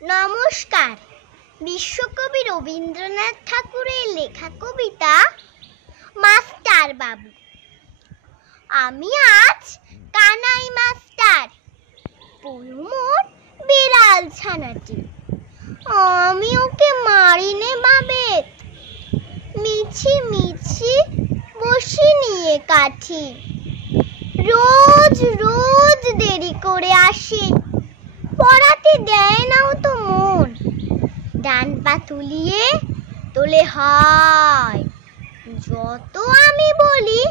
নমস্কার। বিশ্বকবি রবীন্দ্রনাথ ঠাকুরের লেখা কবিতা মাস্টার বাবু। আমি আজ কানাই মাস্টার, পড়ু মোর বিড়াল ছানাটি। আমি ওকে মারিনে বাবেত, মিছি মিছি বসি নিয়ে কাঠি। রোজ রোজ দেরি করে আসে, পড়াতে দেয় নাও তো মন। ডান পা তুলিয়ে তোলে হয়, যত আমি বলি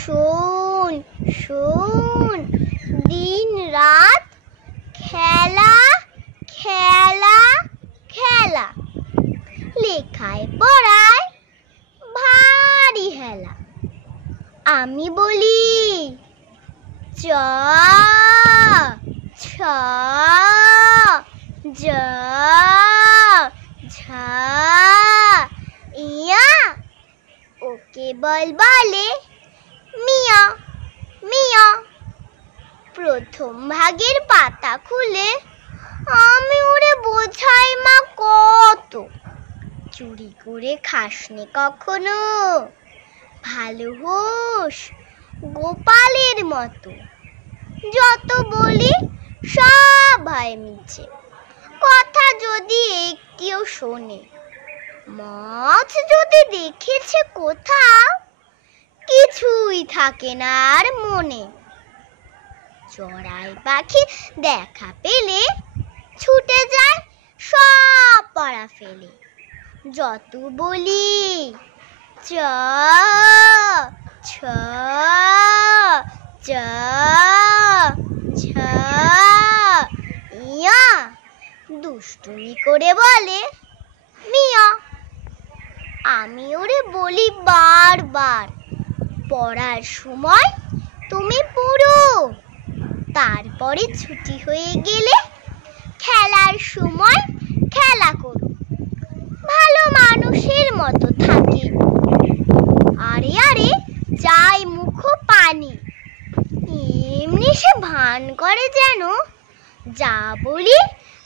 শোন শোন। দিন রাত খেলা খেলা খেলা, লেখায় পড়ায় ভারী হেলা। আমি বলি চ ছ জ ঝ ইয়া, ও কেবল বলে মিয়া মিয়া। প্রথম ভাগের পাতা খুলে আমি ওরে বোঝাই মা কত, চুরি করে খাসনি কখনো, ভালো হোস গোপালের মতো। যত বলি সব হয় মিছে, কথা যদি একটিও শোনে। মাছ যদি দেখেছে কোথাও, কিছুই থাকে না আর মনে। চড়াই পাখি দেখা পেলে ছুটে যায় সব পড়া ফেলে। যত বলি চ ছ জ ঝ ইয়া, দুষ্টুমি করে বলে মিয়া। আমি ওরে বলি বারবার, পড়ার সময় তুমি পড়ো, তারপরে ছুটি হয়ে গেলে খেলার সময় খেলা করো। ভালো মানুষের মতো থাকে, আরে আরে যাই মুখ পানি। এমনি সে ভান করে যেন যা বলি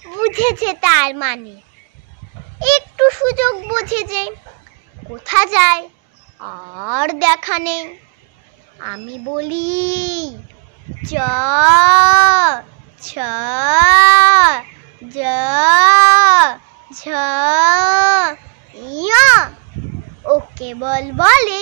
বুঝেছে তার মানে। একটু সুযোগ বুঝেছে, কোথা যায় আর দেখা নেই। আমি বলি চ ছ জ ঝ ইয়া, ও কেবল বলে